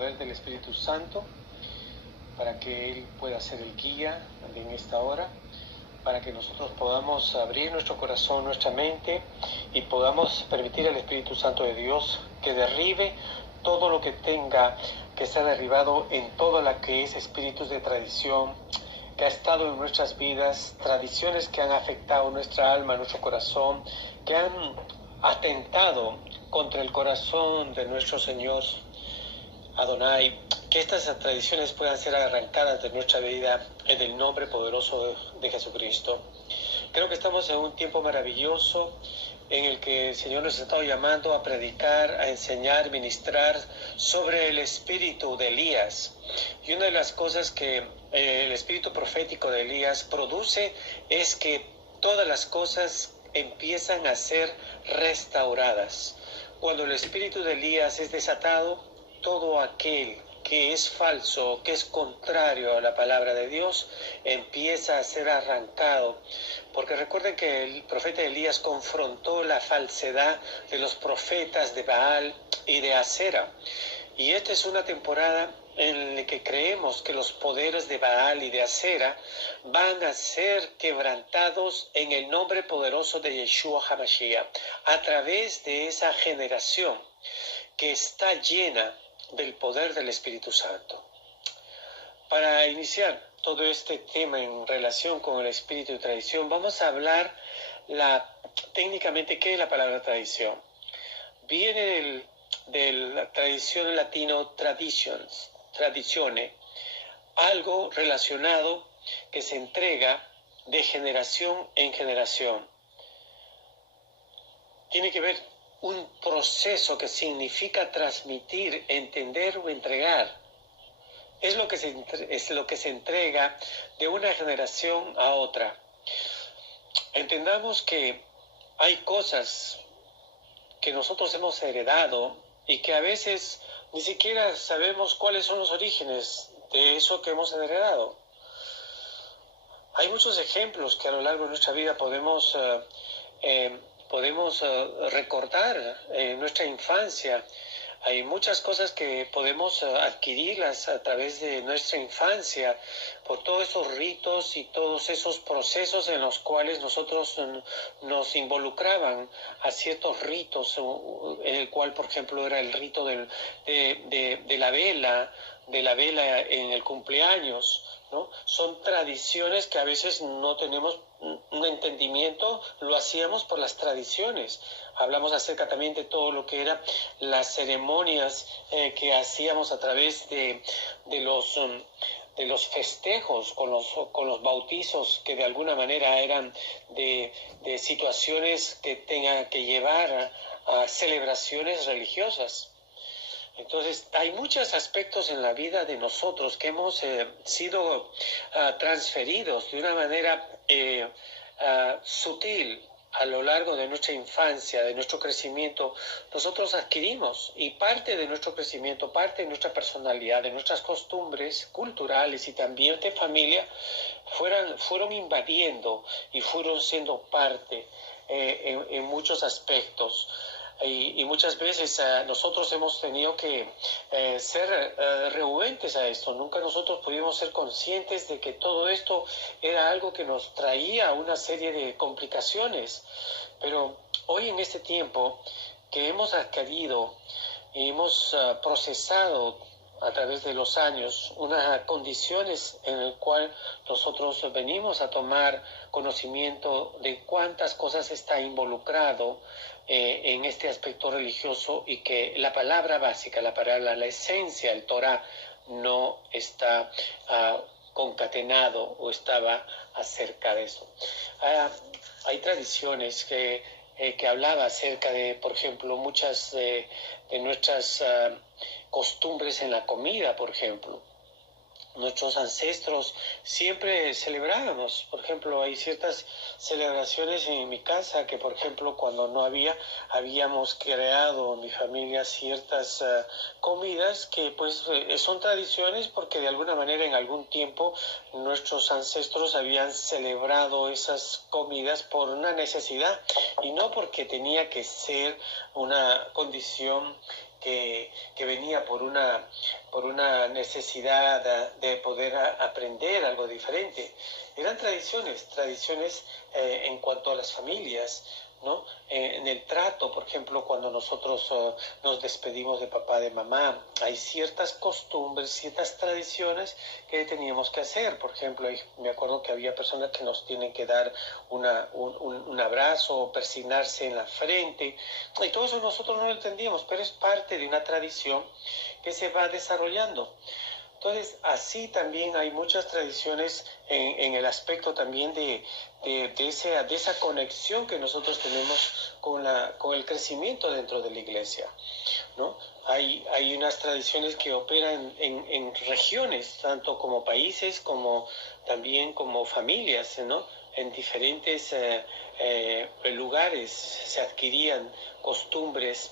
poder del Espíritu Santo, para que Él pueda ser el guía en esta hora, para que nosotros podamos abrir nuestro corazón, nuestra mente, y podamos permitir al Espíritu Santo de Dios que derribe todo lo que tenga que ser derribado en todo lo que es espíritus de tradición, que ha estado en nuestras vidas, tradiciones que han afectado nuestra alma, nuestro corazón, que han atentado contra el corazón de nuestro Señor Adonai. Que estas tradiciones puedan ser arrancadas de nuestra vida en el nombre poderoso de Jesucristo. Creo que estamos en un tiempo maravilloso en el que el Señor nos ha estado llamando a predicar, a enseñar, ministrar sobre el espíritu de Elías. Y una de las cosas que el espíritu profético de Elías produce es que todas las cosas empiezan a ser restauradas. Cuando el espíritu de Elías es desatado, todo aquel que es falso, que es contrario a la palabra de Dios, empieza a ser arrancado. Porque recuerden que el profeta Elías confrontó la falsedad de los profetas de Baal y de Acera. Y esta es una temporada en la que creemos que los poderes de Baal y de Acera van a ser quebrantados en el nombre poderoso de Yeshua HaMashiach, a través de esa generación que está llena del poder del Espíritu Santo. Para iniciar todo este tema en relación con el espíritu de tradición, vamos a hablar técnicamente qué es la palabra tradición. Viene de la tradición en latino traditions, tradizione, algo relacionado que se entrega de generación en generación. Tiene que ver un proceso que significa transmitir, entender o entregar. Es lo que se entrega de una generación a otra. Entendamos que hay cosas que nosotros hemos heredado y que a veces ni siquiera sabemos cuáles son los orígenes de eso que hemos heredado. Hay muchos ejemplos que a lo largo de nuestra vida podemos recordar en nuestra infancia. Hay muchas cosas que podemos adquirirlas a través de nuestra infancia, por todos esos ritos y todos esos procesos en los cuales nosotros nos involucraban a ciertos ritos, en el cual, por ejemplo, era el rito de la vela en el cumpleaños, ¿no? Son tradiciones que a veces no tenemos un entendimiento, lo hacíamos por las tradiciones. Hablamos acerca también de todo lo que eran las ceremonias que hacíamos a través de los festejos con los bautizos, que de alguna manera eran de situaciones que tengan que llevar a celebraciones religiosas. Entonces, hay muchos aspectos en la vida de nosotros que hemos sido transferidos de una manera sutil a lo largo de nuestra infancia, de nuestro crecimiento. Nosotros adquirimos, y parte de nuestro crecimiento, parte de nuestra personalidad, de nuestras costumbres culturales y también de familia, fueron invadiendo y fueron siendo parte en muchos aspectos. Y muchas veces nosotros hemos tenido que ser renuentes a esto. Nunca nosotros pudimos ser conscientes de que todo esto era algo que nos traía una serie de complicaciones. Pero hoy, en este tiempo que hemos adquirido y hemos procesado a través de los años unas condiciones en las cuales nosotros venimos a tomar conocimiento de cuántas cosas está involucrado en este aspecto religioso, y que la palabra básica, la esencia, el Torah, no está concatenado o estaba acerca de eso. Hay tradiciones que hablaba acerca de, por ejemplo, muchas de nuestras costumbres en la comida, por ejemplo. Nuestros ancestros siempre celebrábamos. Por ejemplo, hay ciertas celebraciones en mi casa que, por ejemplo, cuando no habíamos creado en mi familia ciertas comidas que pues son tradiciones porque de alguna manera en algún tiempo nuestros ancestros habían celebrado esas comidas por una necesidad y no porque tenía que ser una condición que venía por una necesidad de poder aprender algo diferente. Eran tradiciones en cuanto a las familias, ¿no? En el trato, por ejemplo, cuando nosotros nos despedimos de papá, de mamá, hay ciertas costumbres, ciertas tradiciones que teníamos que hacer. Por ejemplo, me acuerdo que había personas que nos tienen que dar un abrazo, persignarse en la frente, y todo eso nosotros no lo entendíamos, pero es parte de una tradición que se va desarrollando. Entonces, así también hay muchas tradiciones en el aspecto también de esa conexión que nosotros tenemos con el crecimiento dentro de la iglesia, ¿no? Hay unas tradiciones que operan en regiones, tanto como países, como también como familias, ¿no? En diferentes lugares se adquirían costumbres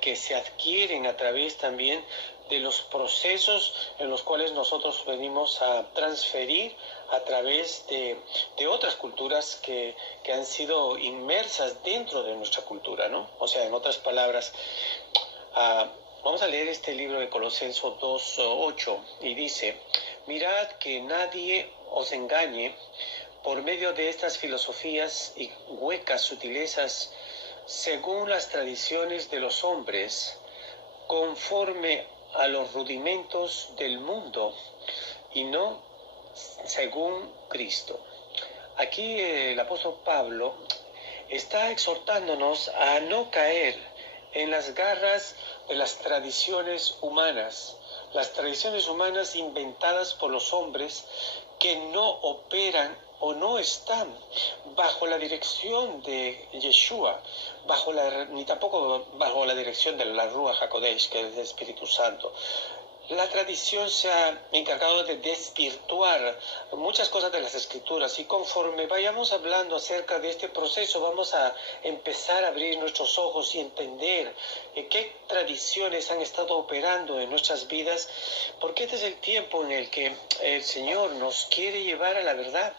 que se adquieren a través también de los procesos en los cuales nosotros venimos a transferir a través de otras culturas que han sido inmersas dentro de nuestra cultura, ¿no? O sea, en otras palabras, vamos a leer este libro de Colosenses 2:8 y dice: mirad que nadie os engañe por medio de estas filosofías y huecas sutilezas según las tradiciones de los hombres, conforme a los rudimentos del mundo y no según Cristo. Aquí el apóstol Pablo está exhortándonos a no caer en las garras de las tradiciones humanas inventadas por los hombres que no operan o no están bajo la dirección de Yeshua, ni tampoco bajo la dirección de la Ruach HaKodesh, que es el Espíritu Santo. La tradición se ha encargado de desvirtuar muchas cosas de las Escrituras, y conforme vayamos hablando acerca de este proceso, vamos a empezar a abrir nuestros ojos y entender qué tradiciones han estado operando en nuestras vidas, porque este es el tiempo en el que el Señor nos quiere llevar a la verdad.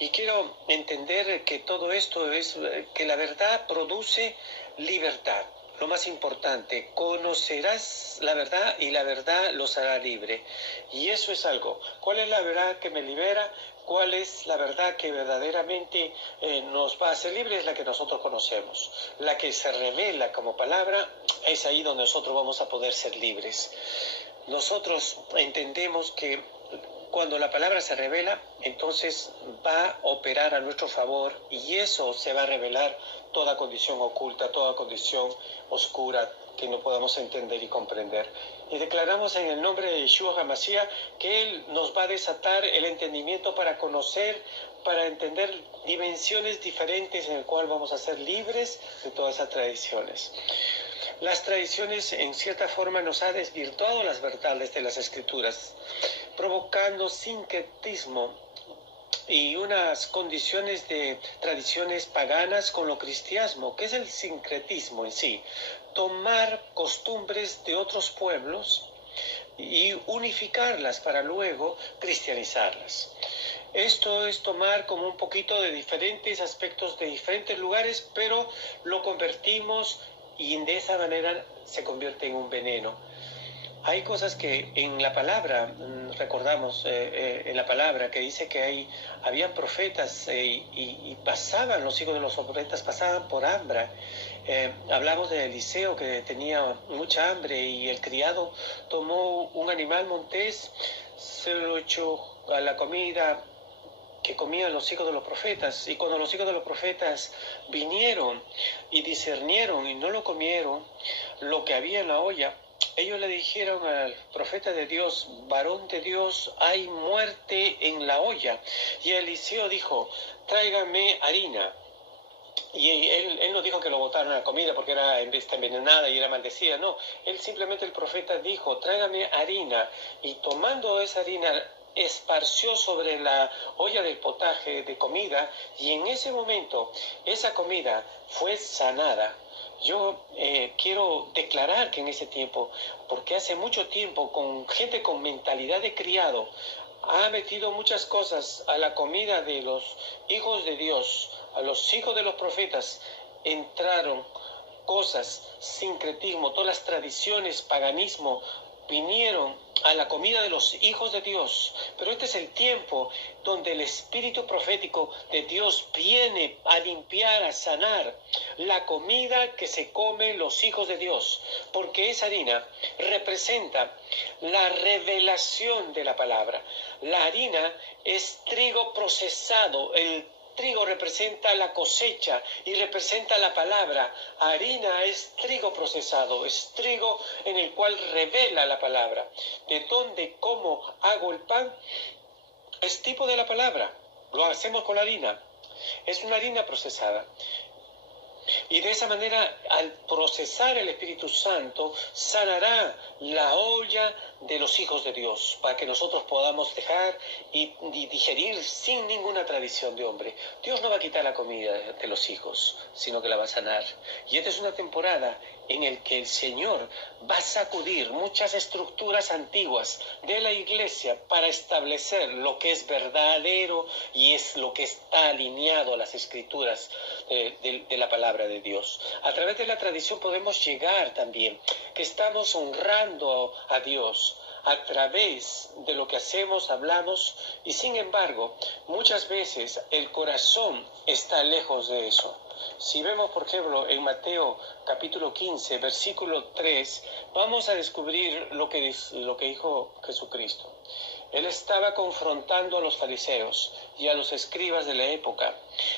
Y quiero entender que todo esto es que la verdad produce libertad. Lo más importante, conocerás la verdad y la verdad los hará libre. Y eso es algo. ¿Cuál es la verdad que me libera? ¿Cuál es la verdad que verdaderamente nos va a hacer libres? Es la que nosotros conocemos. La que se revela como palabra, es ahí donde nosotros vamos a poder ser libres. Nosotros entendemos que cuando la palabra se revela, entonces va a operar a nuestro favor, y eso se va a revelar toda condición oculta, toda condición oscura que no podamos entender y comprender. Y declaramos en el nombre de Yeshua HaMashiach que Él nos va a desatar el entendimiento para conocer, para entender dimensiones diferentes en el cual vamos a ser libres de todas esas tradiciones. Las tradiciones en cierta forma nos ha desvirtuado las verdades de las Escrituras, provocando sincretismo y unas condiciones de tradiciones paganas con lo cristianismo. ¿Qué es el sincretismo en sí? Tomar costumbres de otros pueblos y unificarlas para luego cristianizarlas. Esto es tomar como un poquito de diferentes aspectos de diferentes lugares, pero lo convertimos, y de esa manera se convierte en un veneno. Hay cosas que en la palabra, recordamos en la palabra que dice que habían profetas y pasaban, los hijos de los profetas pasaban por hambre. Hablamos de Eliseo, que tenía mucha hambre, y el criado tomó un animal montés, se lo echó a la comida que comían los hijos de los profetas, y cuando los hijos de los profetas vinieron y discernieron y no lo comieron, lo que había en la olla, ellos le dijeron al profeta de Dios: varón de Dios, hay muerte en la olla. Y Eliseo dijo: tráigame harina. Y él no dijo que lo botaran a la comida porque era envenenada y era maldecida, no. Él simplemente, el profeta, dijo: tráigame harina. Y tomando esa harina, esparció sobre la olla del potaje de comida, y en ese momento esa comida fue sanada. Yo quiero declarar que en ese tiempo, porque hace mucho tiempo con gente con mentalidad de criado ha metido muchas cosas a la comida de los hijos de Dios, a los hijos de los profetas, entraron cosas, sincretismo, todas las tradiciones, paganismo, vinieron a la comida de los hijos de Dios. Pero este es el tiempo donde el espíritu profético de Dios viene a limpiar, a sanar la comida que se comen los hijos de Dios, porque esa harina representa la revelación de la palabra. La harina es trigo procesado, el trigo representa la cosecha y representa la palabra. Harina es trigo procesado, es trigo en el cual revela la palabra. ¿De dónde, cómo hago el pan? Es tipo de la palabra. Lo hacemos con la harina. Es una harina procesada. Y de esa manera, al procesar el Espíritu Santo, sanará la olla de los hijos de Dios, para que nosotros podamos dejar y digerir sin ninguna tradición de hombre. Dios no va a quitar la comida de los hijos, sino que la va a sanar. Y esta es una temporada en la que el Señor va a sacudir muchas estructuras antiguas de la iglesia para establecer lo que es verdadero y es lo que está alineado a las escrituras de la palabra de Dios. A través de la tradición podemos llegar también, que estamos honrando a Dios a través de lo que hacemos, hablamos, y sin embargo, muchas veces el corazón está lejos de eso. Si vemos, por ejemplo, en Mateo capítulo 15, versículo 3, vamos a descubrir lo que dijo Jesucristo. Él estaba confrontando a los fariseos y a los escribas de la época.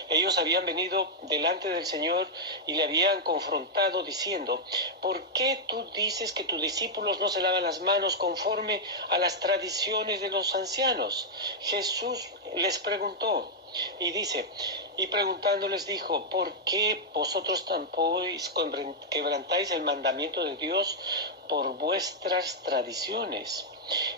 Ellos habían venido delante del Señor y le habían confrontado diciendo: ¿por qué tú dices que tus discípulos no se lavan las manos conforme a las tradiciones de los ancianos? Jesús les preguntó y dice, y preguntándoles dijo: ¿por qué vosotros tampoco quebrantáis el mandamiento de Dios por vuestras tradiciones?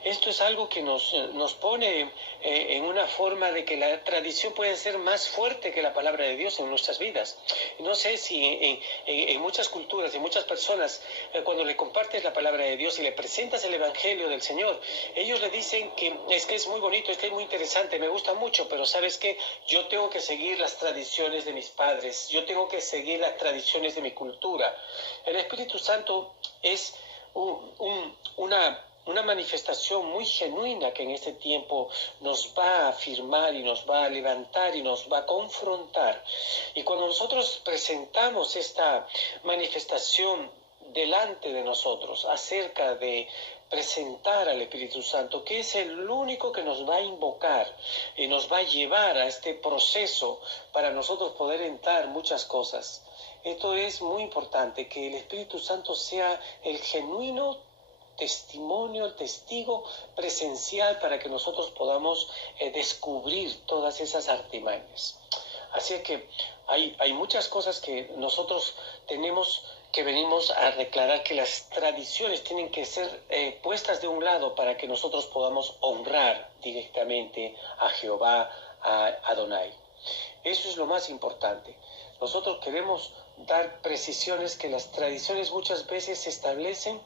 Esto es algo que nos pone en una forma de que la tradición puede ser más fuerte que la palabra de Dios en nuestras vidas. No sé si en muchas culturas, en muchas personas, cuando le compartes la palabra de Dios y le presentas el Evangelio del Señor, ellos le dicen que es muy bonito, es que es muy interesante, me gusta mucho, pero ¿sabes qué? Yo tengo que seguir las tradiciones de mis padres, yo tengo que seguir las tradiciones de mi cultura. El Espíritu Santo es una manifestación muy genuina que en este tiempo nos va a afirmar y nos va a levantar y nos va a confrontar. Y cuando nosotros presentamos esta manifestación delante de nosotros acerca de presentar al Espíritu Santo, que es el único que nos va a invocar y nos va a llevar a este proceso para nosotros poder entrar muchas cosas. Esto es muy importante, que el Espíritu Santo sea el genuino testimonio, el testigo presencial para que nosotros podamos descubrir todas esas artimañas. Así es que hay muchas cosas que nosotros tenemos que venimos a declarar que las tradiciones tienen que ser puestas de un lado para que nosotros podamos honrar directamente a Jehová, a Adonai. Eso es lo más importante. Nosotros queremos dar precisiones que las tradiciones muchas veces se establecen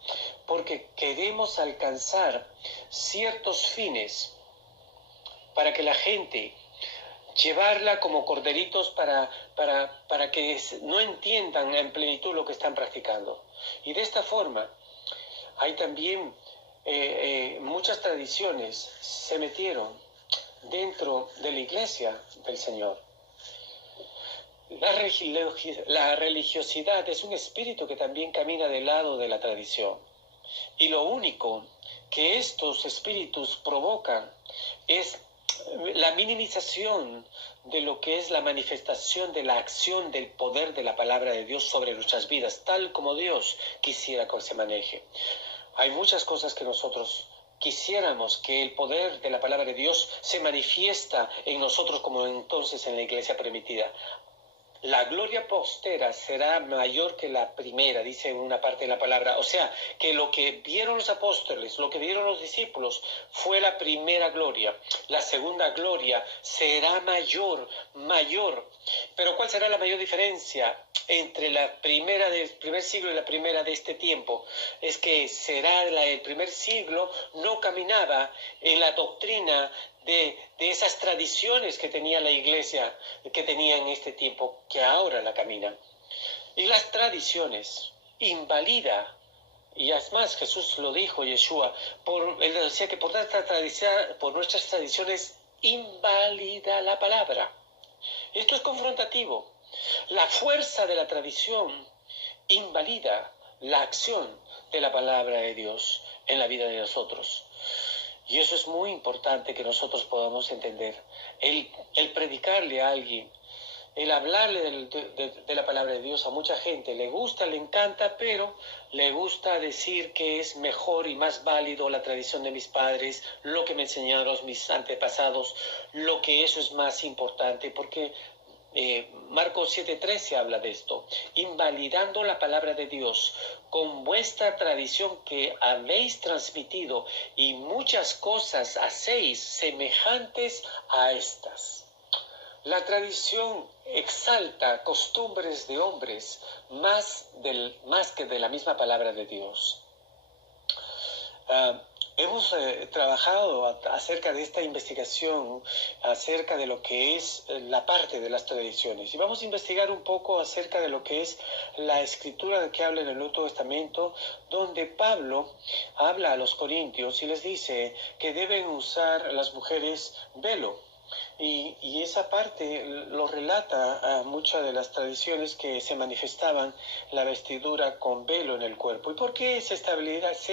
porque queremos alcanzar ciertos fines para que la gente, llevarla como corderitos para que no entiendan en plenitud lo que están practicando. Y de esta forma hay también muchas tradiciones se metieron dentro de la iglesia del Señor. La religiosidad es un espíritu que también camina del lado de la tradición. Y lo único que estos espíritus provocan es la minimización de lo que es la manifestación de la acción del poder de la palabra de Dios sobre nuestras vidas, tal como Dios quisiera que se maneje. Hay muchas cosas que nosotros quisiéramos que el poder de la palabra de Dios se manifiesta en nosotros como entonces en la iglesia primitiva. La gloria postera será mayor que la primera, dice en una parte de la palabra. O sea, que lo que vieron los apóstoles, lo que vieron los discípulos, fue la primera gloria. La segunda gloria será mayor. Pero ¿cuál será la mayor diferencia entre la primera del primer siglo y la primera de este tiempo? Es que el primer siglo no caminaba en la doctrina de esas tradiciones que tenía la iglesia, que tenía en este tiempo, que ahora la camina. Y las tradiciones invalida. Y es más, Jesús lo dijo, Yeshua, él decía que por nuestras tradiciones invalida la palabra. Esto es confrontativo. La fuerza de la tradición invalida la acción de la palabra de Dios en la vida de nosotros. Y eso es muy importante que nosotros podamos entender. El predicarle a alguien, el hablarle de la palabra de Dios a mucha gente, le gusta, le encanta, pero le gusta decir que es mejor y más válido la tradición de mis padres, lo que me enseñaron mis antepasados, lo que eso es más importante, porque Marcos 7:13 habla de esto, invalidando la palabra de Dios con vuestra tradición que habéis transmitido y muchas cosas hacéis semejantes a estas. La tradición exalta costumbres de hombres más que de la misma palabra de Dios. Hemos trabajado acerca de esta investigación, acerca de lo que es la parte de las tradiciones. Y vamos a investigar un poco acerca de lo que es la escritura que habla en el Nuevo Testamento, donde Pablo habla a los corintios y les dice que deben usar las mujeres velo. Y esa parte lo relata a muchas de las tradiciones que se manifestaban la vestidura con velo en el cuerpo. ¿Y por qué se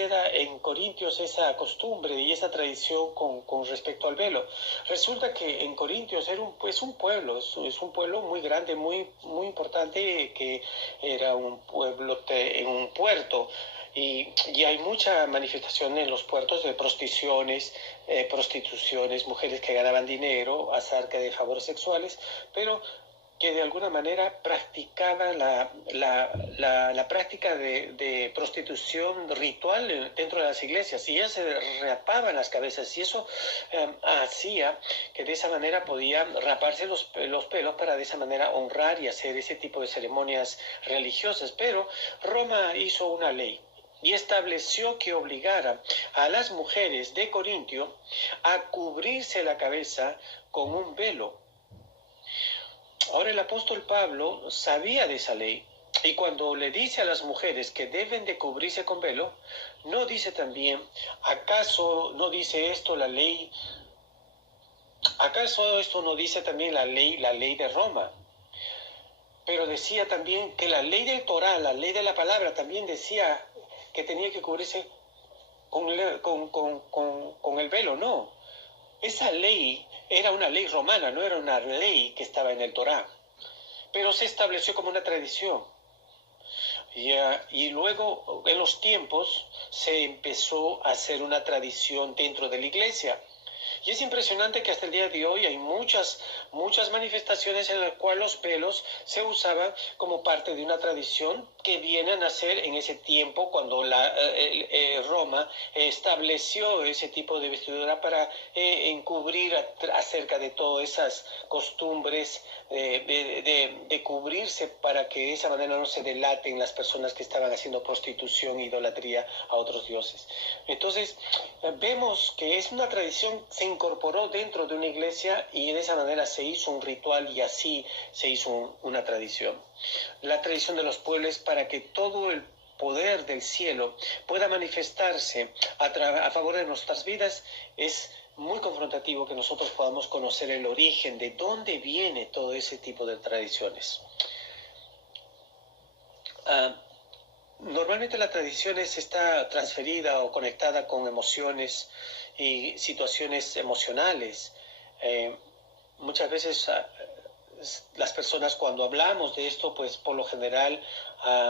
da en Corintios esa costumbre y esa tradición con respecto al velo? Resulta que en Corintios era un pueblo, es un pueblo muy grande, muy, muy importante, que era un pueblo en un puerto. Y hay mucha manifestación en los puertos de prostituciones, mujeres que ganaban dinero acerca de favores sexuales, pero que de alguna manera practicaban la práctica de prostitución ritual dentro de las iglesias, y ellas se rapaban las cabezas, y eso hacía que de esa manera podían raparse los pelos para de esa manera honrar y hacer ese tipo de ceremonias religiosas. Pero Roma hizo una ley y estableció que obligara a las mujeres de Corintio a cubrirse la cabeza con un velo. Ahora el apóstol Pablo sabía de esa ley, y cuando le dice a las mujeres que deben de cubrirse con velo, no dice también, ¿acaso no dice esto la ley? ¿Acaso esto no dice también la ley de Roma? Pero decía también que la ley del Torá, la ley de la palabra, también decía que tenía que cubrirse con el velo. No, esa ley era una ley romana, no era una ley que estaba en el Torá, pero se estableció como una tradición. Y luego, en los tiempos, se empezó a hacer una tradición dentro de la iglesia. Y es impresionante que hasta el día de hoy hay muchas manifestaciones en las cuales los velos se usaban como parte de una tradición que viene a nacer en ese tiempo cuando Roma estableció ese tipo de vestidura para encubrir acerca de todas esas costumbres de cubrirse, para que de esa manera no se delaten las personas que estaban haciendo prostitución e idolatría a otros dioses. Entonces vemos que es una tradición, se incorporó dentro de una iglesia, y de esa manera se hizo un ritual, y así se hizo una tradición. La tradición de los pueblos, para que todo el poder del cielo pueda manifestarse a favor de nuestras vidas, es muy confrontativo que nosotros podamos conocer el origen de dónde viene todo ese tipo de tradiciones. Normalmente la tradición está transferida o conectada con emociones y situaciones emocionales. Muchas veces las personas, cuando hablamos de esto, pues por lo general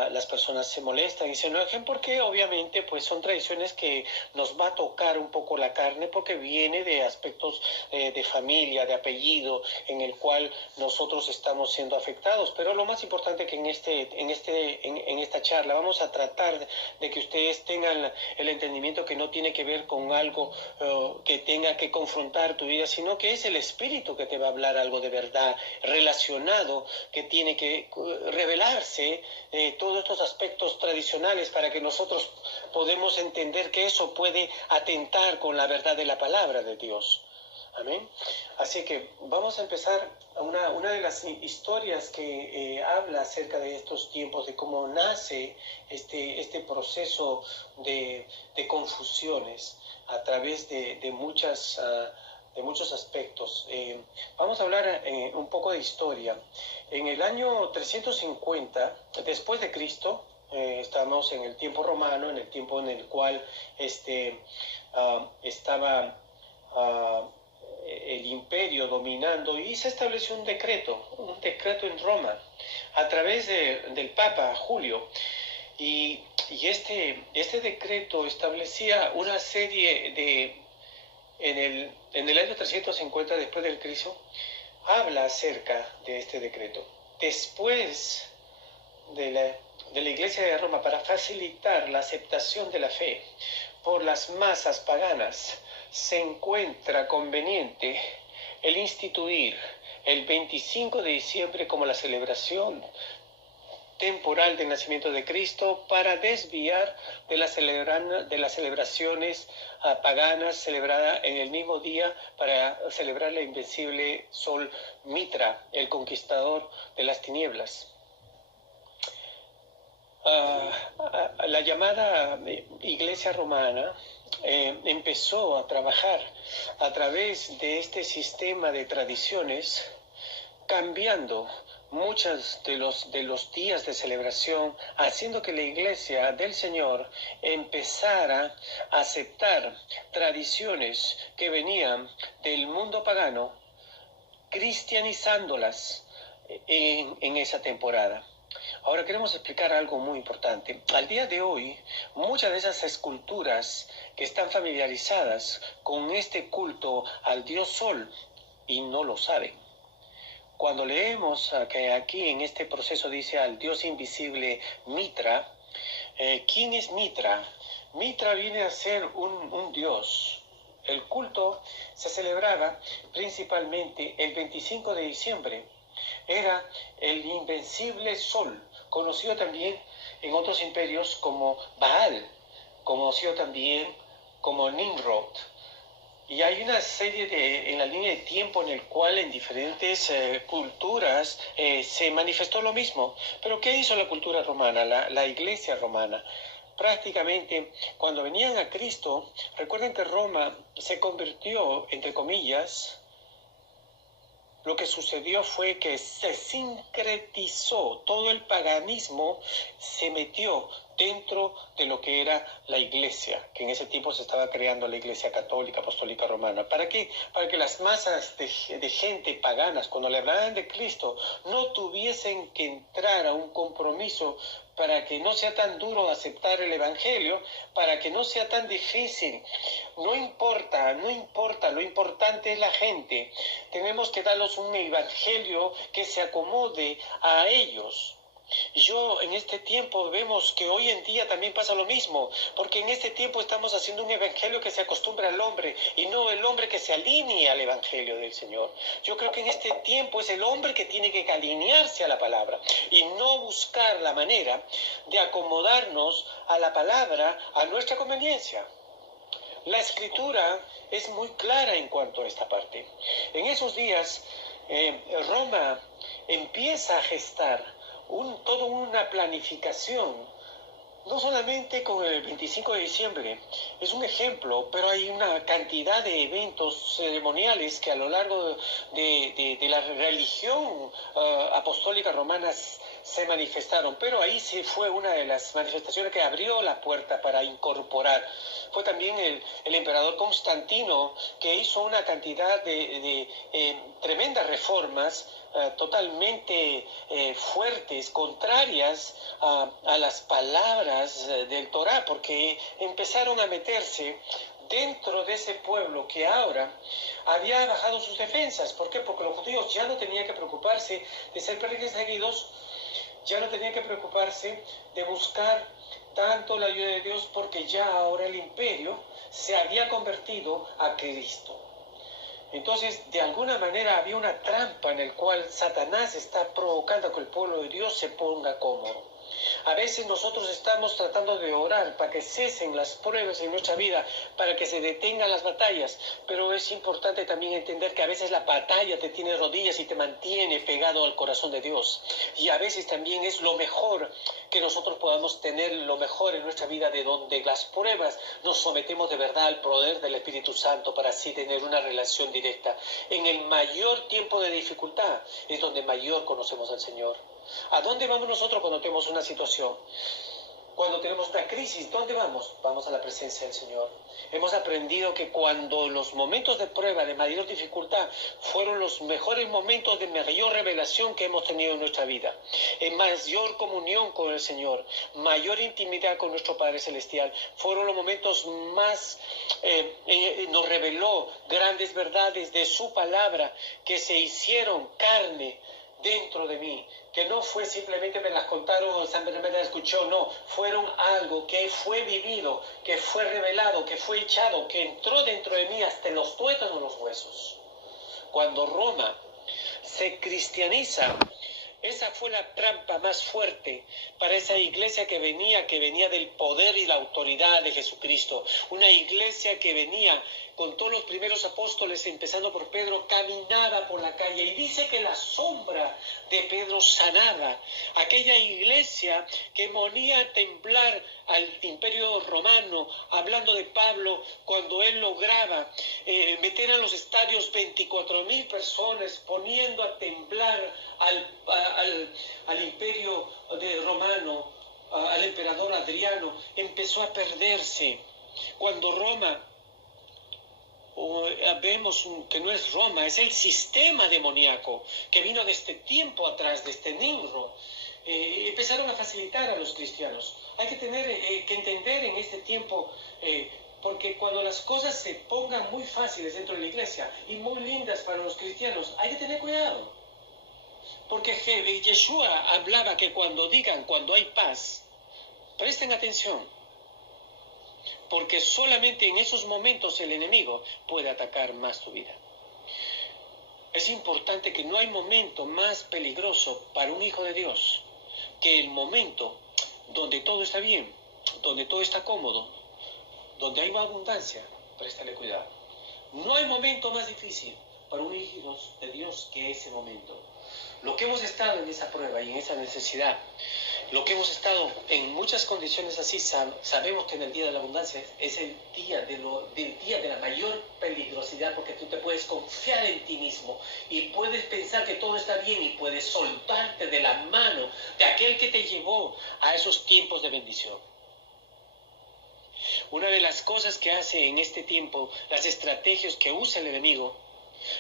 las personas se molestan y se enojan, porque obviamente pues son tradiciones que nos va a tocar un poco la carne, porque viene de aspectos de familia, de apellido, en el cual nosotros estamos siendo afectados. Pero lo más importante que en esta charla vamos a tratar de que ustedes tengan el entendimiento que no tiene que ver con algo que tenga que confrontar tu vida, sino que es el Espíritu que te va a hablar algo de verdad relacionado, que tiene que revelarse todos estos aspectos tradicionales, para que nosotros podemos entender que eso puede atentar con la verdad de la palabra de Dios. Amén. Así que vamos a empezar una de las historias que habla acerca de estos tiempos, de cómo nace este proceso de confusiones a través de muchos aspectos. Vamos a hablar un poco de historia. En el año 350 después de Cristo, estamos en el tiempo romano, en el tiempo en el cual estaba el imperio dominando, y se estableció un decreto en Roma a través del Papa Julio, y este decreto establecía una serie en el año 350 después del Cristo, habla acerca de este decreto. Después de la Iglesia de Roma, para facilitar la aceptación de la fe por las masas paganas, se encuentra conveniente el instituir el 25 de diciembre como la celebración temporal del nacimiento de Cristo, para desviar de las celebraciones paganas celebradas en el mismo día, para celebrar el invencible sol Mitra, el conquistador de las tinieblas. La llamada Iglesia Romana empezó a trabajar a través de este sistema de tradiciones, cambiando muchos de los días de celebración, haciendo que la Iglesia del Señor empezara a aceptar tradiciones que venían del mundo pagano, cristianizándolas en esa temporada. Ahora queremos explicar algo muy importante. Al día de hoy, muchas de esas esculturas que están familiarizadas con este culto al dios Sol, y no lo saben. Cuando leemos que aquí en este proceso dice al dios invisible Mitra, ¿quién es Mitra? Mitra viene a ser un dios. El culto se celebraba principalmente el 25 de diciembre. Era el invencible sol, conocido también en otros imperios como Baal, conocido también como Nimrod. Y hay una serie en la línea de tiempo en el cual en diferentes culturas se manifestó lo mismo. Pero ¿qué hizo la cultura romana, la iglesia romana? Prácticamente, cuando venían a Cristo, recuerden que Roma se convirtió, entre comillas, lo que sucedió fue que se sincretizó, todo el paganismo se metió dentro de lo que era la iglesia, que en ese tiempo se estaba creando la iglesia católica, apostólica romana. ¿Para qué? Para que las masas de gente paganas, cuando le hablaban de Cristo, no tuviesen que entrar a un compromiso, para que no sea tan duro aceptar el evangelio, para que no sea tan difícil. No importa, lo importante es la gente. Tenemos que darles un evangelio que se acomode a ellos. Yo en este tiempo vemos que hoy en día también pasa lo mismo, porque en este tiempo estamos haciendo un evangelio que se acostumbra al hombre y no el hombre que se alinee al evangelio del Señor. Yo creo que en este tiempo es el hombre que tiene que alinearse a la palabra y no buscar la manera de acomodarnos a la palabra a nuestra conveniencia. La Escritura es muy clara en cuanto a esta parte. En esos días, Roma empieza a gestar toda una planificación, no solamente con el 25 de diciembre, es un ejemplo, pero hay una cantidad de eventos ceremoniales que a lo largo de la religión apostólica romana se manifestaron, pero ahí se fue una de las manifestaciones que abrió la puerta para incorporar. Fue también el emperador Constantino, que hizo una cantidad de tremendas reformas totalmente fuertes, contrarias a las palabras del Torá, porque empezaron a meterse dentro de ese pueblo que ahora había bajado sus defensas. ¿Por qué? Porque los judíos ya no tenían que preocuparse de ser perseguidos, ya no tenían que preocuparse de buscar tanto la ayuda de Dios, porque ya ahora el imperio se había convertido a Cristo. Entonces, de alguna manera había una trampa en la cual Satanás está provocando que el pueblo de Dios se ponga cómodo. A veces nosotros estamos tratando de orar para que cesen las pruebas en nuestra vida, para que se detengan las batallas, pero es importante también entender que a veces la batalla te tiene rodillas y te mantiene pegado al corazón de Dios. Y a veces también es lo mejor que nosotros podamos tener, lo mejor en nuestra vida, de donde las pruebas nos sometemos de verdad al poder del Espíritu Santo para así tener una relación directa. En el mayor tiempo de dificultad es donde mayor conocemos al Señor. ¿A dónde vamos nosotros cuando tenemos una situación? Cuando tenemos una crisis, ¿dónde vamos? Vamos a la presencia del Señor. Hemos aprendido que cuando los momentos de prueba, de mayor dificultad, fueron los mejores momentos de mayor revelación que hemos tenido en nuestra vida. En mayor comunión con el Señor, mayor intimidad con nuestro Padre Celestial. Fueron los momentos más, nos reveló grandes verdades de su palabra que se hicieron carne dentro de mí, que no fue simplemente me las contaron o me las escuchó, no, fueron algo que fue vivido, que fue revelado, que fue echado, que entró dentro de mí hasta los tuétanos de los huesos. Cuando Roma se cristianiza, esa fue la trampa más fuerte para esa iglesia que venía del poder y la autoridad de Jesucristo. Una iglesia que venía con todos los primeros apóstoles, empezando por Pedro, caminaba por la calle y dice que la sombra de Pedro sanaba. Aquella iglesia que ponía a temblar al imperio romano, hablando de Pablo, cuando él lograba meter a los estadios 24,000 personas, poniendo a temblar al imperio romano, al emperador Adriano, empezó a perderse. Cuando Roma, vemos que no es Roma, es el sistema demoníaco que vino de este tiempo atrás, de este Nimrod. Empezaron a facilitar a los cristianos. Hay que tener que entender en este tiempo, porque cuando las cosas se pongan muy fáciles dentro de la iglesia y muy lindas para los cristianos, hay que tener cuidado. Porque Yeshua hablaba que cuando hay paz, presten atención. Porque solamente en esos momentos el enemigo puede atacar más tu vida. Es importante que no hay momento más peligroso para un hijo de Dios que el momento donde todo está bien, donde todo está cómodo, donde hay abundancia. Préstale cuidado. No hay momento más difícil para un hijo de Dios que ese momento. Lo que hemos estado en esa prueba y en esa necesidad, lo que hemos estado en muchas condiciones así, sabemos que en el día de la abundancia es el día de la mayor peligrosidad, porque tú te puedes confiar en ti mismo y puedes pensar que todo está bien y puedes soltarte de la mano de aquel que te llevó a esos tiempos de bendición. Una de las cosas que hace en este tiempo, las estrategias que usa el enemigo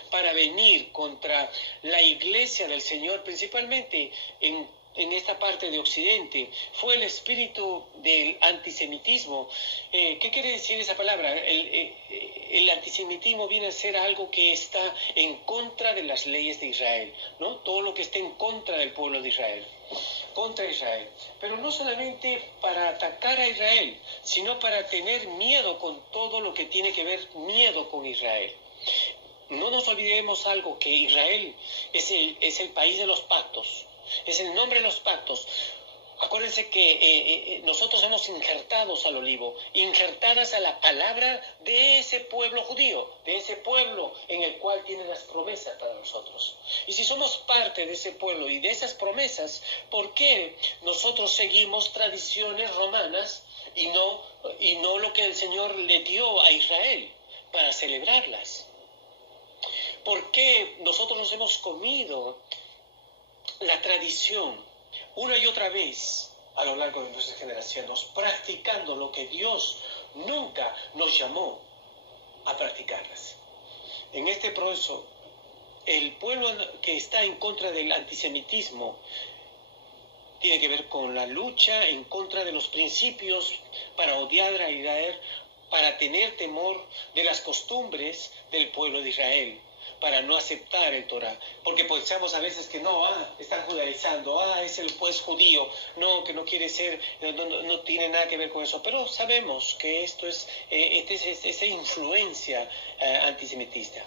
para venir contra la iglesia del Señor, principalmente en esta parte de Occidente, fue el espíritu del antisemitismo. ¿Qué quiere decir esa palabra? El antisemitismo viene a ser algo que está en contra de las leyes de Israel, ¿no? Todo lo que esté en contra del pueblo de Israel, contra Israel. Pero no solamente para atacar a Israel, sino para tener miedo con todo lo que tiene que ver miedo con Israel. No nos olvidemos algo, que Israel es el país de los pactos, es el nombre de los pactos. Acuérdense que nosotros hemos injertados al olivo, injertadas a la palabra de ese pueblo judío, de ese pueblo en el cual tiene las promesas para nosotros. Y si somos parte de ese pueblo y de esas promesas, ¿por qué nosotros seguimos tradiciones romanas y no lo que el Señor le dio a Israel para celebrarlas? ¿Por qué nosotros nos hemos comido la tradición una y otra vez a lo largo de nuestras generaciones, practicando lo que Dios nunca nos llamó a practicarlas? En este proceso, el pueblo que está en contra del antisemitismo tiene que ver con la lucha en contra de los principios para odiar a Israel, para tener temor de las costumbres del pueblo de Israel, para no aceptar el Torah, porque pensamos a veces que no, están judaizando, es el pues judío, no, que no quiere ser, no tiene nada que ver con eso, pero sabemos que esto es esa influencia antisemitista.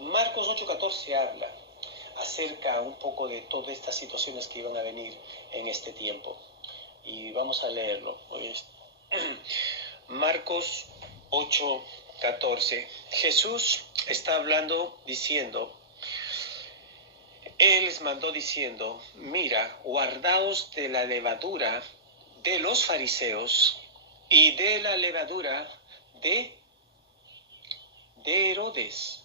Marcos 8:14 habla acerca un poco de todas estas situaciones que iban a venir en este tiempo. y vamos a leerlo. Marcos 8:14. Jesús está hablando diciendo, Él les mandó diciendo, mira, guardaos de la levadura de los fariseos y de la levadura de Herodes.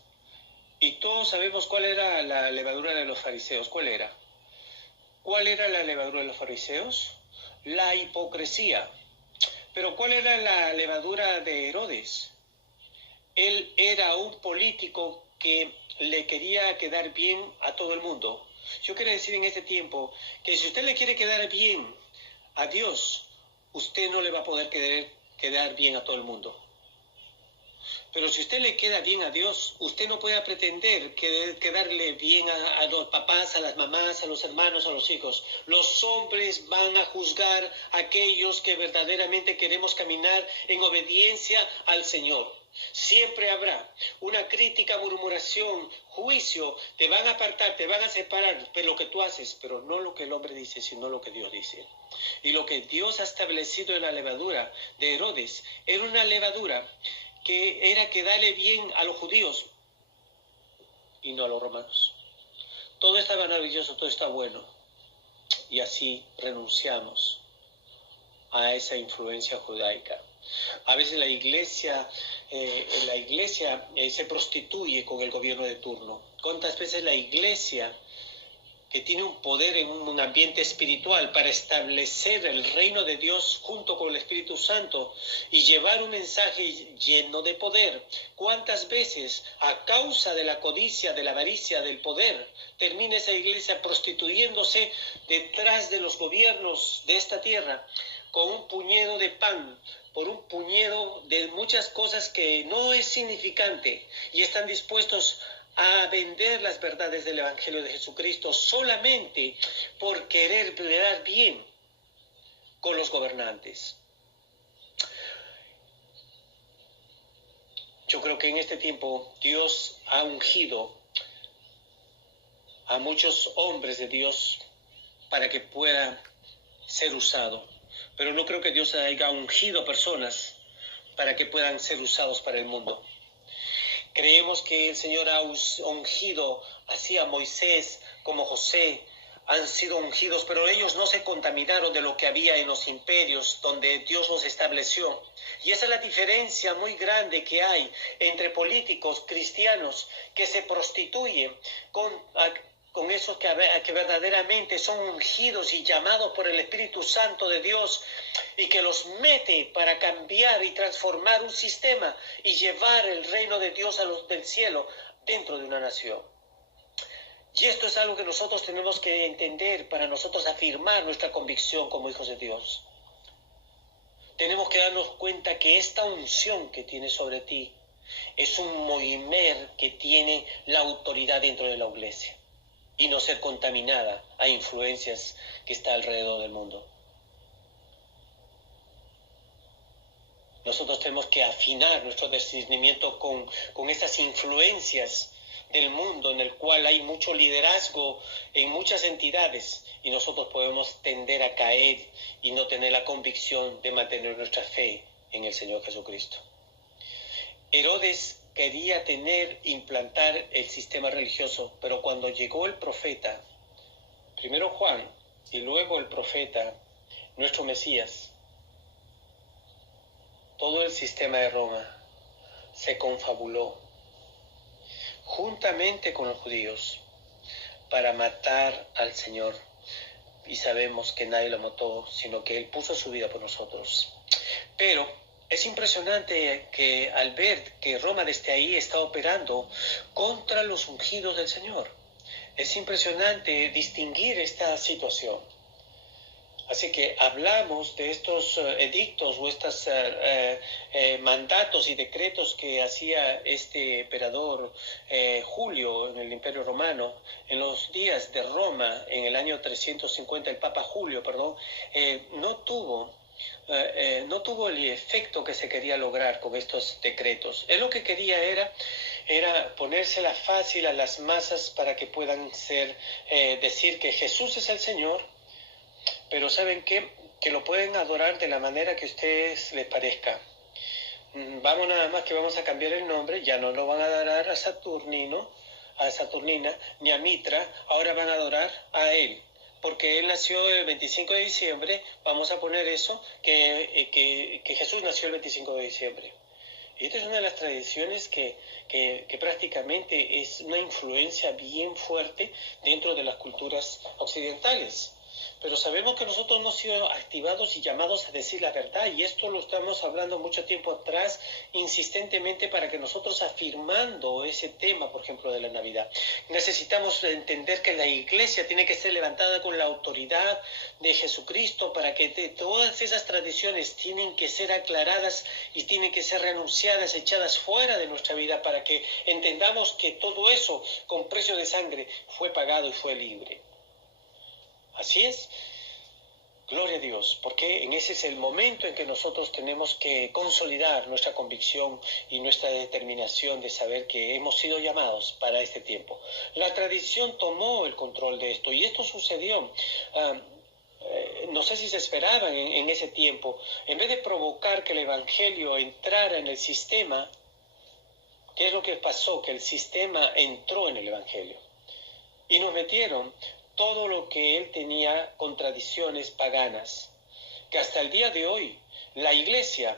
Y todos sabemos cuál era la levadura de los fariseos. ¿Cuál era? ¿Cuál era la levadura de los fariseos? La hipocresía. Pero ¿cuál era la levadura de Herodes? Él era un político que le quería quedar bien a todo el mundo. Yo quiero decir en este tiempo que si usted le quiere quedar bien a Dios, usted no le va a poder quedar bien a todo el mundo. Pero si usted le queda bien a Dios, usted no puede pretender quedarle bien a los papás, a las mamás, a los hermanos, a los hijos. Los hombres van a juzgar a aquellos que verdaderamente queremos caminar en obediencia al Señor. Siempre habrá una crítica, murmuración, juicio. Te van a apartar, te van a separar de lo que tú haces, pero no lo que el hombre dice, sino lo que Dios dice. Y lo que Dios ha establecido en la levadura de Herodes era una levadura que era quedarle bien a los judíos y no a los romanos. Todo está maravilloso, todo está bueno. Y así renunciamos a esa influencia judaica. A veces la iglesia se prostituye con el gobierno de turno. ¿Cuántas veces la iglesia, que tiene un poder en un ambiente espiritual para establecer el reino de Dios junto con el Espíritu Santo y llevar un mensaje lleno de poder, cuántas veces a causa de la codicia, de la avaricia, del poder, termina esa iglesia prostituyéndose detrás de los gobiernos de esta tierra con un puñado de pan, por un puñado de muchas cosas que no es significante, y están dispuestos a vender las verdades del Evangelio de Jesucristo solamente por querer quedar bien con los gobernantes. Yo creo que en este tiempo Dios ha ungido a muchos hombres de Dios para que pueda ser usado. Pero no creo que Dios haya ungido personas para que puedan ser usados para el mundo. Creemos que el Señor ha ungido así a Moisés como José, han sido ungidos, pero ellos no se contaminaron de lo que había en los imperios donde Dios los estableció. Y esa es la diferencia muy grande que hay entre políticos cristianos que se prostituyen con esos que verdaderamente son ungidos y llamados por el Espíritu Santo de Dios, y que los mete para cambiar y transformar un sistema y llevar el reino de Dios a los del cielo dentro de una nación. Y esto es algo que nosotros tenemos que entender para nosotros afirmar nuestra convicción como hijos de Dios. Tenemos que darnos cuenta que esta unción que tiene sobre ti es un mover que tiene la autoridad dentro de la iglesia y no ser contaminada a influencias que está alrededor del mundo. Nosotros tenemos que afinar nuestro discernimiento con esas influencias del mundo en el cual hay mucho liderazgo en muchas entidades, y nosotros podemos tender a caer y no tener la convicción de mantener nuestra fe en el Señor Jesucristo. Herodes quería implantar el sistema religioso, pero cuando llegó el profeta, primero Juan y luego el profeta, nuestro Mesías, todo el sistema de Roma se confabuló juntamente con los judíos para matar al Señor. Y sabemos que nadie lo mató, sino que Él puso su vida por nosotros. Pero es impresionante que al ver que Roma desde ahí está operando contra los ungidos del Señor, es impresionante distinguir esta situación. Así que hablamos de estos edictos o estos mandatos y decretos que hacía este emperador Julio en el Imperio Romano. En los días de Roma, en el año 350, el Papa Julio, no tuvo el efecto que se quería lograr con estos decretos. Él lo que quería era ponérsela fácil a las masas para que puedan decir que Jesús es el Señor. Pero ¿saben qué? que lo pueden adorar de la manera que a ustedes les parezca. Vamos nada más que vamos a cambiar el nombre, ya no lo van a adorar a Saturnino, a Saturnina, ni a Mitra, ahora van a adorar a él. Porque él nació el 25 de diciembre, vamos a poner eso, que Jesús nació el 25 de diciembre. Y esta es una de las tradiciones que prácticamente es una influencia bien fuerte dentro de las culturas occidentales. Pero sabemos que nosotros hemos sido activados y llamados a decir la verdad, y esto lo estamos hablando mucho tiempo atrás, insistentemente, para que nosotros, afirmando ese tema, por ejemplo, de la Navidad, necesitamos entender que la iglesia tiene que ser levantada con la autoridad de Jesucristo, para que todas esas tradiciones tienen que ser aclaradas y tienen que ser renunciadas, echadas fuera de nuestra vida, para que entendamos que todo eso, con precio de sangre, fue pagado y fue libre. Así es, gloria a Dios, porque en ese es el momento en que nosotros tenemos que consolidar nuestra convicción y nuestra determinación de saber que hemos sido llamados para este tiempo. La tradición tomó el control de esto, y esto sucedió. No sé si se esperaban en ese tiempo. En vez de provocar que el Evangelio entrara en el sistema, ¿qué es lo que pasó? Que el sistema entró en el Evangelio y nos metieron todo lo que él tenía con tradiciones paganas, que hasta el día de hoy la iglesia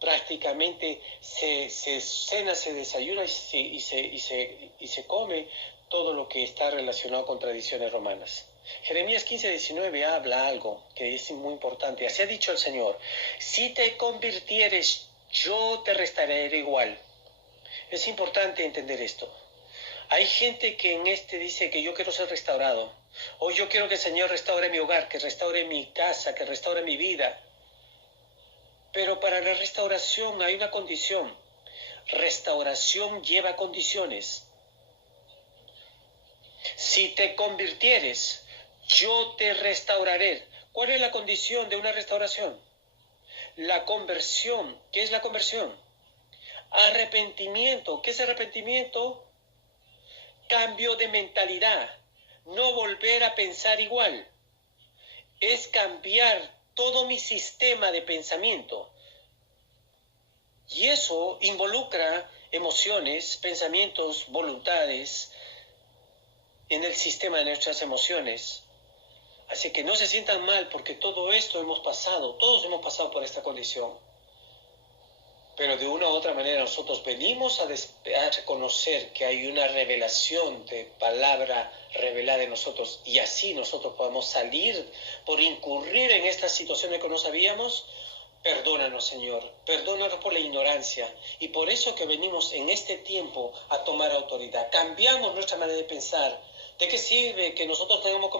prácticamente se cena, se desayuna y se come todo lo que está relacionado con tradiciones romanas. Jeremías 15:19 habla algo que es muy importante. Así ha dicho el Señor: si te convirtieres, yo te restauraré igual. Es importante entender esto. Hay gente que en dice que yo quiero ser restaurado, o yo quiero que el Señor restaure mi hogar, que restaure mi casa, que restaure mi vida. Pero para la restauración hay una condición. Restauración lleva condiciones. Si te convirtieres, yo te restauraré. ¿Cuál es la condición de una restauración? La conversión. ¿Qué es la conversión? Arrepentimiento. ¿Qué es arrepentimiento? Cambio de mentalidad, no volver a pensar igual. Es cambiar todo mi sistema de pensamiento. Y eso involucra emociones, pensamientos, voluntades en el sistema de nuestras emociones. Así que no se sientan mal, porque todo esto hemos pasado, todos hemos pasado por esta condición. Pero de una u otra manera nosotros venimos a reconocer que hay una revelación de palabra revelada en nosotros, y así nosotros podemos salir por incurrir en estas situaciones que no sabíamos. Perdónanos, Señor, perdónanos por la ignorancia, y por eso que venimos en este tiempo a tomar autoridad. Cambiamos nuestra manera de pensar. ¿De qué sirve que nosotros tengamos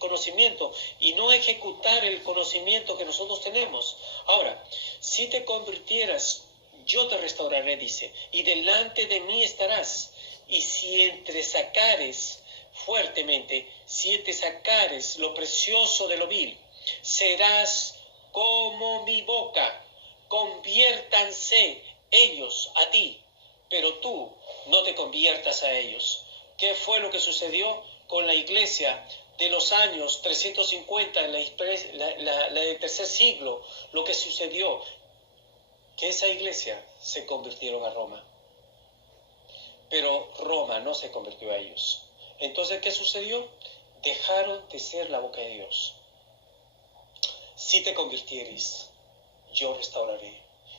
conocimiento y no ejecutar el conocimiento que nosotros tenemos? Ahora, si te convirtieras, yo te restauraré, dice, y delante de mí estarás. Y si entresacares fuertemente, si te sacares lo precioso de lo vil, serás como mi boca. Conviértanse ellos a ti, pero tú no te conviertas a ellos. ¿Qué fue lo que sucedió con la iglesia de los años 350, en la del tercer siglo? Lo que sucedió, que esa iglesia se convirtieron a Roma, pero Roma no se convirtió a ellos. Entonces, ¿qué sucedió? Dejaron de ser la boca de Dios. Si te convirtieres, yo restauraré,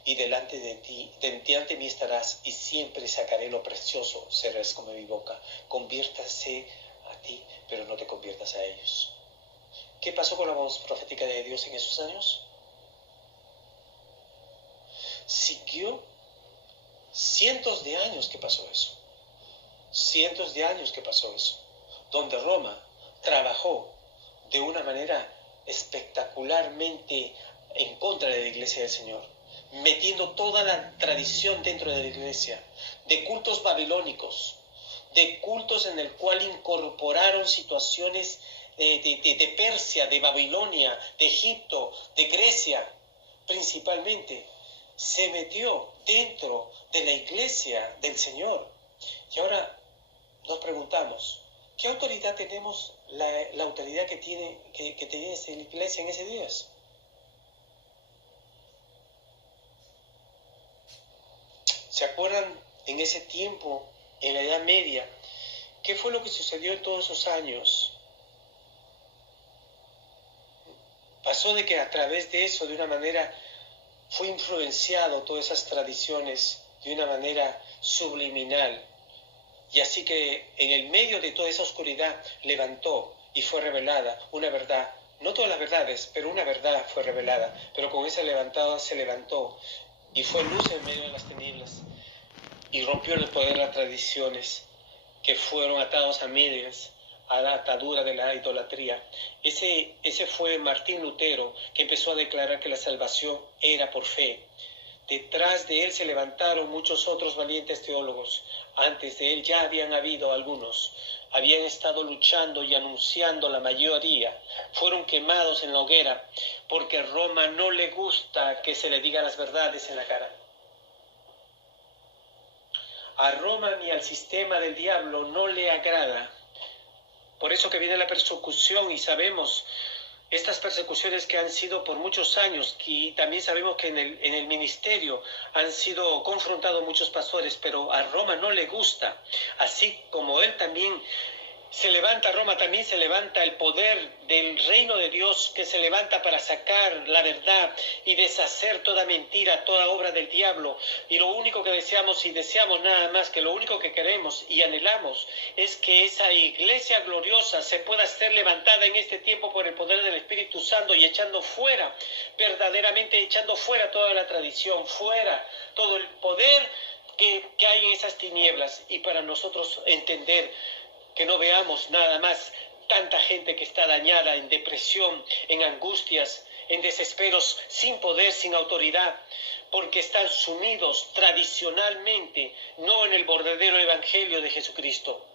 y delante de ti, ante mí estarás, y siempre sacaré lo precioso, serás como mi boca. Conviértase a ti, pero no te conviertas a ellos. ¿Qué pasó con la voz profética de Dios en esos años? Siguió cientos de años que pasó eso. Cientos de años que pasó eso. Donde Roma trabajó de una manera espectacularmente en contra de la iglesia del Señor, metiendo toda la tradición dentro de la iglesia, de cultos babilónicos, de cultos en el cual incorporaron situaciones de Persia, de Babilonia, de Egipto, de Grecia, principalmente. Se metió dentro de la iglesia del Señor. Y ahora nos preguntamos, ¿Qué autoridad tenemos, la autoridad que tienes en la iglesia en esos días? ¿Se acuerdan en ese tiempo, en la Edad Media, qué fue lo que sucedió en todos esos años? Pasó de que a través de eso, de una manera, fue influenciado todas esas tradiciones de una manera subliminal. Y así que en el medio de toda esa oscuridad levantó y fue revelada una verdad. No todas las verdades, pero una verdad fue revelada. Pero con esa levantada se levantó y fue luz en medio de las tinieblas. Y rompió el poder de las tradiciones que fueron atados a medias, a la atadura de la idolatría. Ese fue Martín Lutero, que empezó a declarar que la salvación era por fe. Detrás de él se levantaron muchos otros valientes teólogos. Antes de él ya habían habido algunos. Habían estado luchando y anunciando la mayoría. Fueron quemados en la hoguera porque a Roma no le gusta que se le digan las verdades en la cara. A Roma ni al sistema del diablo no le agrada. Por eso que viene la persecución y sabemos estas persecuciones que han sido por muchos años, y también sabemos que en el ministerio han sido confrontados muchos pastores, pero a Roma no le gusta. Así como él también se levanta, Roma también se levanta el poder del reino de Dios, que se levanta para sacar la verdad y deshacer toda mentira, toda obra del diablo. Y lo único que deseamos, y deseamos nada más, que lo único que queremos y anhelamos es que esa iglesia gloriosa se pueda ser levantada en este tiempo por el poder del Espíritu Santo y echando fuera, verdaderamente echando fuera toda la tradición, fuera todo el poder que hay en esas tinieblas. Y para nosotros entender que no veamos nada más tanta gente que está dañada, en depresión, en angustias, en desesperos, sin poder, sin autoridad, porque están sumidos tradicionalmente, no en el verdadero evangelio de Jesucristo.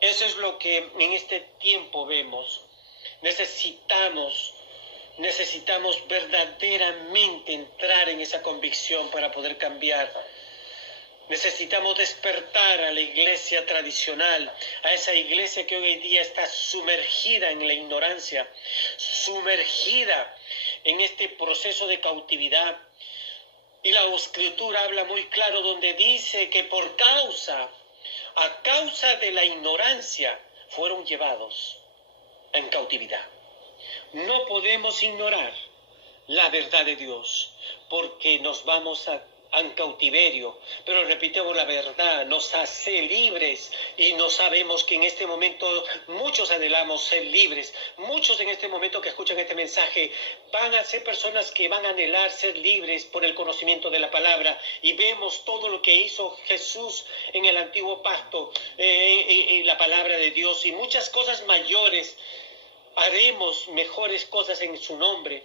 Eso es lo que en este tiempo vemos. Necesitamos verdaderamente entrar en esa convicción para poder cambiar. Necesitamos despertar a la iglesia tradicional, a esa iglesia que hoy en día está sumergida en la ignorancia, sumergida en este proceso de cautividad. Y la Escritura habla muy claro donde dice que a causa de la ignorancia, fueron llevados en cautividad. No podemos ignorar la verdad de Dios, porque nos vamos en cautiverio, pero repitemos la verdad, nos hace libres, y no sabemos que en este momento muchos anhelamos ser libres. Muchos en este momento que escuchan este mensaje van a ser personas que van a anhelar ser libres por el conocimiento de la palabra, y vemos todo lo que hizo Jesús en el antiguo pacto, en la palabra de Dios, y muchas cosas mayores. Haremos mejores cosas en su nombre.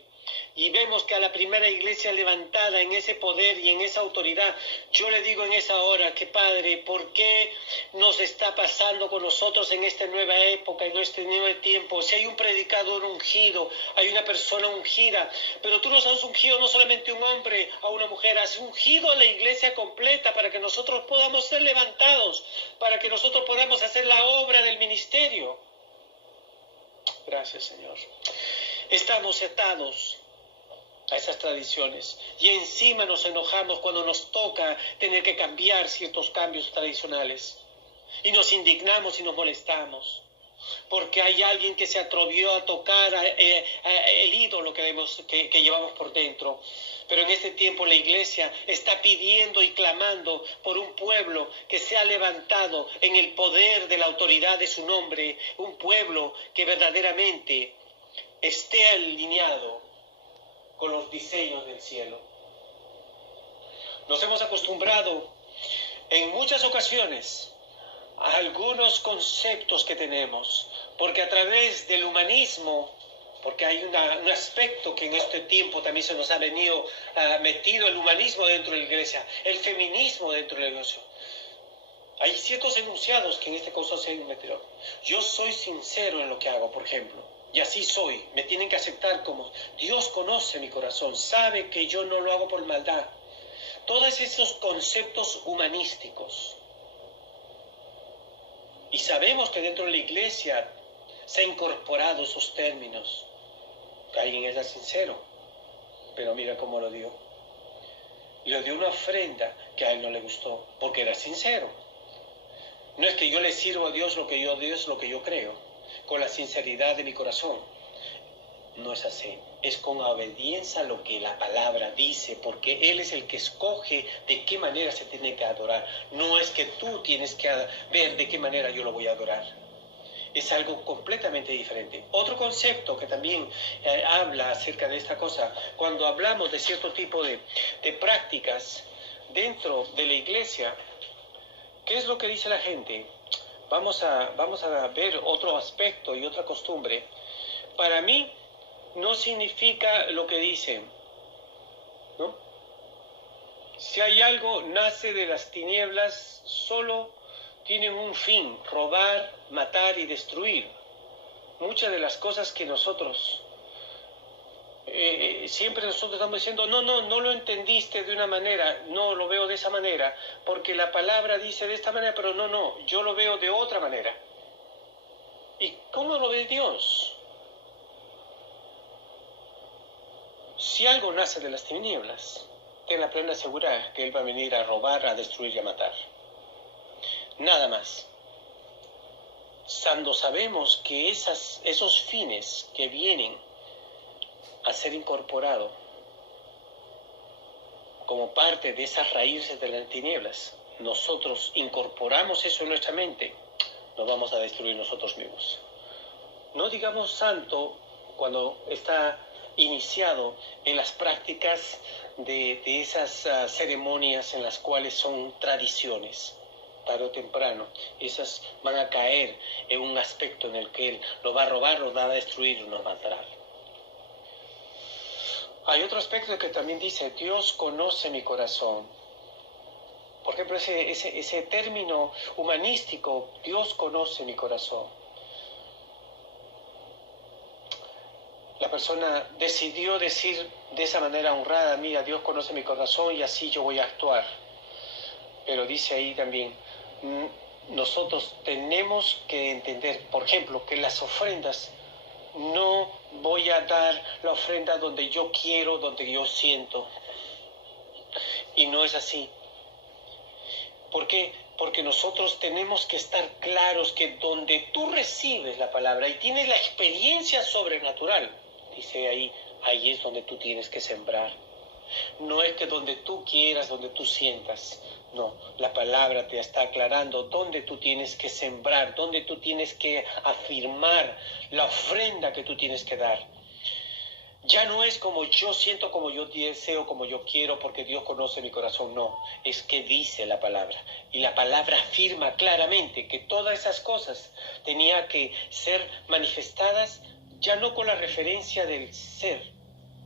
Y vemos que a la primera iglesia levantada en ese poder y en esa autoridad, yo le digo en esa hora que Padre, ¿por qué nos está pasando con nosotros en esta nueva época, en este nuevo tiempo? Si hay un predicador ungido, hay una persona ungida, pero tú nos has ungido no solamente un hombre a una mujer, has ungido a la iglesia completa para que nosotros podamos ser levantados, para que nosotros podamos hacer la obra del ministerio. Gracias, Señor. Estamos atados a esas tradiciones y encima nos enojamos cuando nos toca tener que cambiar ciertos cambios tradicionales, y nos indignamos y nos molestamos porque hay alguien que se atrevió a tocar el ídolo que llevamos por dentro. Pero en este tiempo la iglesia está pidiendo y clamando por un pueblo que se ha levantado en el poder de la autoridad de su nombre, un pueblo que verdaderamente esté alineado con los diseños del cielo. Nos hemos acostumbrado en muchas ocasiones a algunos conceptos que tenemos, porque a través del humanismo, porque hay un aspecto que en este tiempo también se nos ha venido metido, el humanismo dentro de la iglesia, el feminismo dentro de la iglesia. Hay ciertos enunciados que en este caso se han metido. Yo soy sincero en lo que hago, por ejemplo, y así soy. Me tienen que aceptar como Dios conoce mi corazón, sabe que yo no lo hago por maldad. Todos esos conceptos humanísticos Y sabemos que dentro de la iglesia se han incorporado esos términos. Que alguien era sincero, pero mira cómo lo dio. Y le dio una ofrenda que a él no le gustó, porque era sincero. No es que yo le sirvo a Dios lo que yo creo, con la sinceridad de mi corazón. No es así. Es con obediencia a lo que la palabra dice, porque Él es el que escoge de qué manera se tiene que adorar. No es que tú tienes que ver de qué manera yo lo voy a adorar. Es algo completamente diferente. Otro concepto que también habla acerca de esta cosa, cuando hablamos de cierto tipo de prácticas dentro de la iglesia, ¿qué es lo que dice la gente? Vamos a ver otro aspecto y otra costumbre. Para mí no significa lo que dicen, ¿no? Si hay algo, nace de las tinieblas, solo tienen un fin: robar, matar y destruir. Muchas de las cosas que nosotros siempre nosotros estamos diciendo, no lo entendiste de una manera, no lo veo de esa manera, porque la palabra dice de esta manera, pero no, yo lo veo de otra manera. ¿Y cómo lo ve Dios? Si algo nace de las tinieblas, ten la plena seguridad que Él va a venir a robar, a destruir y a matar. Nada más. Cuando sabemos que esos fines que vienen a ser incorporados como parte de esas raíces de las tinieblas, nosotros incorporamos eso en nuestra mente, nos vamos a destruir nosotros mismos. No digamos santo cuando está iniciado en las prácticas de esas ceremonias en las cuales son tradiciones. Tarde o temprano, esas van a caer en un aspecto en el que Él lo va a robar, lo va a destruir, nos va a matar. Hay otro aspecto que también dice, Dios conoce mi corazón. Por ejemplo, ese término humanístico, Dios conoce mi corazón. La persona decidió decir de esa manera honrada, mira, Dios conoce mi corazón y así yo voy a actuar. Pero dice ahí también, nosotros tenemos que entender, por ejemplo, que las ofrendas, no voy a dar la ofrenda donde yo quiero, donde yo siento. Y no es así. ¿Por qué? Porque nosotros tenemos que estar claros que donde tú recibes la palabra y tienes la experiencia sobrenatural, dice ahí es donde tú tienes que sembrar. No es que donde tú quieras, donde tú sientas. No, la palabra te está aclarando dónde tú tienes que sembrar, dónde tú tienes que afirmar la ofrenda que tú tienes que dar. Ya no es como yo siento, como yo deseo, como yo quiero, porque Dios conoce mi corazón. No, es que dice la palabra. Y la palabra afirma claramente que todas esas cosas tenían que ser manifestadas ya no con la referencia del ser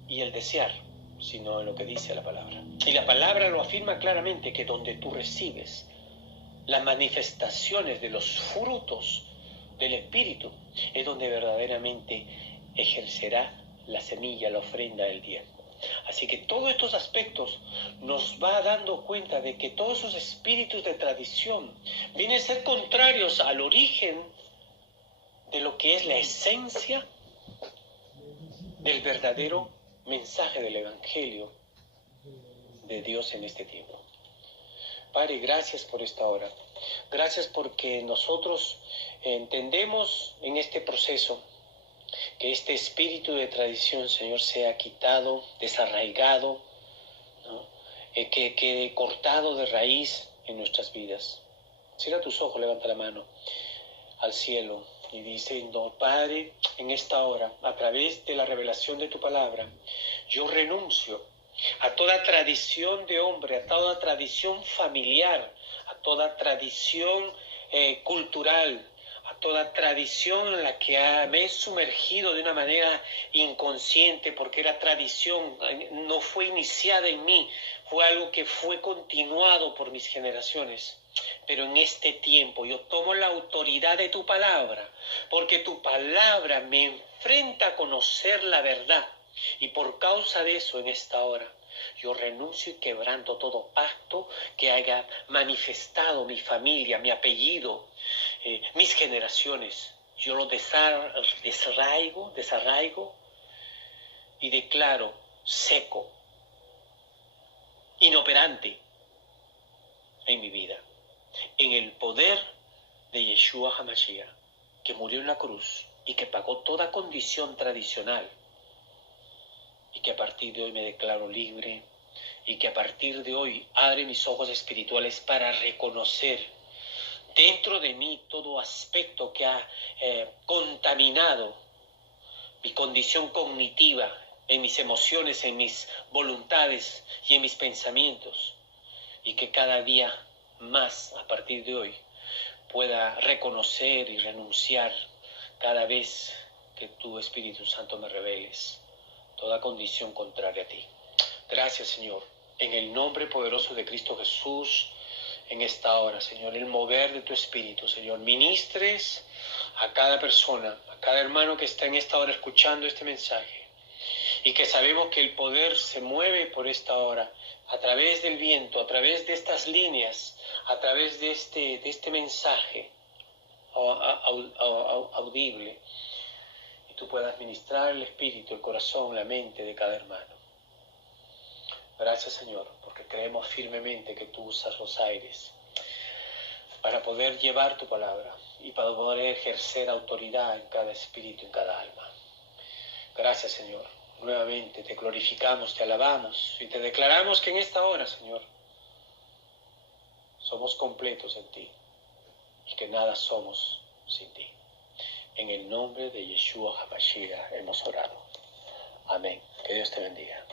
y el desear, sino en lo que dice la palabra. Y la palabra lo afirma claramente, que donde tú recibes las manifestaciones de los frutos del Espíritu, es donde verdaderamente ejercerá la semilla, la ofrenda del diezmo. Así que todos estos aspectos nos va dando cuenta de que todos esos espíritus de tradición vienen a ser contrarios al origen de lo que es la esencia del verdadero mensaje del Evangelio de Dios en este tiempo. Padre, gracias por esta hora. Gracias porque nosotros entendemos en este proceso que este espíritu de tradición, Señor, sea quitado, desarraigado, ¿no? Que quede cortado de raíz en nuestras vidas. Cierra tus ojos, levanta la mano al cielo y dice, no, Padre, en esta hora, a través de la revelación de tu palabra, yo renuncio a toda tradición de hombre, a toda tradición familiar, a toda tradición cultural, a toda tradición en la que me he sumergido de una manera inconsciente, porque era tradición, no fue iniciada en mí, fue algo que fue continuado por mis generaciones. Pero en este tiempo yo tomo la autoridad de tu palabra, porque tu palabra me enfrenta a conocer la verdad. Y por causa de eso, en esta hora, yo renuncio y quebranto todo pacto que haya manifestado mi familia, mi apellido, mis generaciones. Yo lo desarraigo y declaro seco, inoperante en mi vida, en el poder de Yeshua HaMashiach, que murió en la cruz y que pagó toda condición tradicional, y que a partir de hoy me declaro libre, y que a partir de hoy abre mis ojos espirituales para reconocer dentro de mí todo aspecto que ha contaminado mi condición cognitiva, en mis emociones, en mis voluntades y en mis pensamientos, y que cada día más a partir de hoy pueda reconocer y renunciar cada vez que tu Espíritu Santo me reveles toda condición contraria a ti. Gracias, Señor, en el nombre poderoso de Cristo Jesús, en esta hora, Señor, el mover de tu Espíritu, Señor, ministres a cada persona, a cada hermano que está en esta hora escuchando este mensaje, y que sabemos que el poder se mueve por esta hora, a través del viento, a través de estas líneas, a través de este mensaje audible, y tú puedas ministrar el espíritu, el corazón, la mente de cada hermano. Gracias, Señor, porque creemos firmemente que tú usas los aires para poder llevar tu palabra y para poder ejercer autoridad en cada espíritu, en cada alma. Gracias, Señor. Nuevamente te glorificamos, te alabamos y te declaramos que en esta hora, Señor, somos completos en ti y que nada somos sin ti. En el nombre de Yeshua HaMashiach hemos orado. Amén. Que Dios te bendiga.